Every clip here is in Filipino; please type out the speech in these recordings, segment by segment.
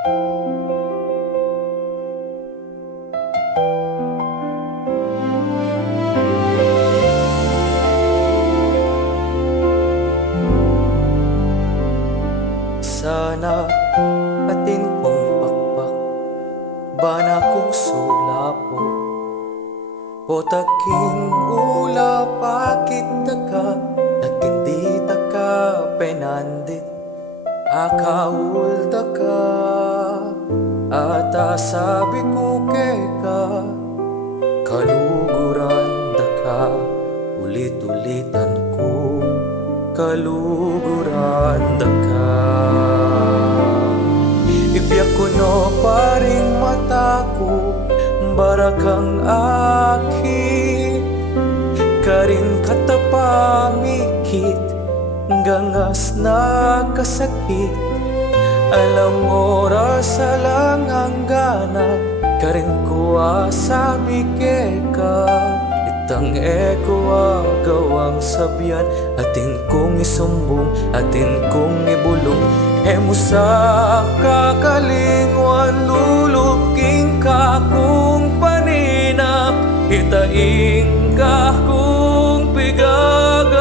Sana atin kong pakpak, bana kong sulapo, o taking ula pakit taka, takindi taka penandit, akaul taka, at asabi ko keka, kaluguran daka, ulit-ulitan ko, kaluguran daka. Ibiyak ko no paring mata ko, barakang akit, karin katapamikit, gangas na kasakit. Alam mo rasa lang hangganan, karin ko asabi keka, itang eko agawang sabyan, atin kong isumbong, atin kong ibulong. Hemo sa kakalingwan, lulupking ka kung paninap, itaing ka kung pigagap.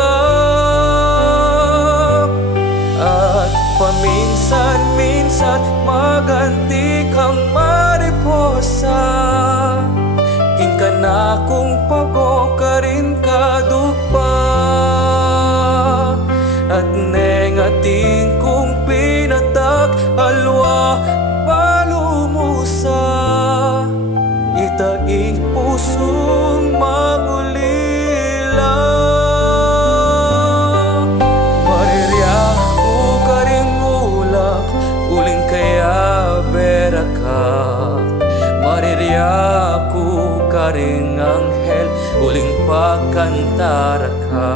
At paminsan-minsan maganti kang mariposa, king ka na kung pago ka rin kadugpa. At nengating kung pinatak alwa palumusa, itaing pusong mangulila. Maririyak ko ka ring ulap, uling kaya beraka. Maririyak ko ka ring anghel, uling pagkantara ka.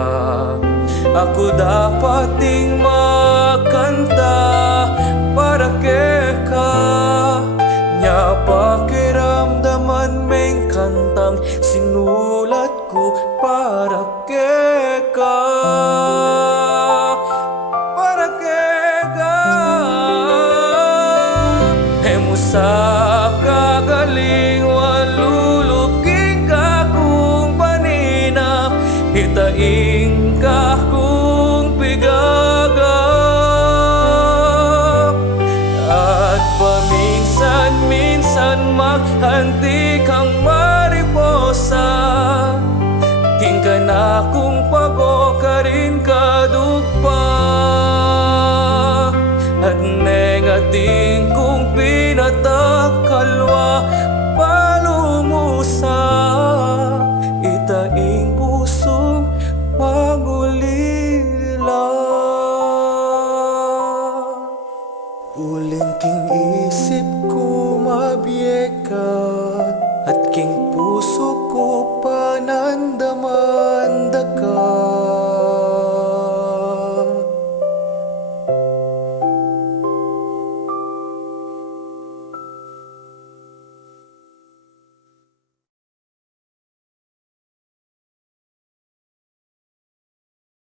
Ako dapat ding makanta para keka, nya pakiramdaman meng kantang sinulat ko para keka, para keka. Hemo sa kagalingwan, lulupking ka kung paninap, itaing ka kung pigagap. At paminsan-minsan maghanti kang mariposa, king ka na kung pago ka rin kadugpa. At nengating kung pinatak kalwa palumusa, itaing pusong mangulila. Uling king isip ko mabiyeka, at king puso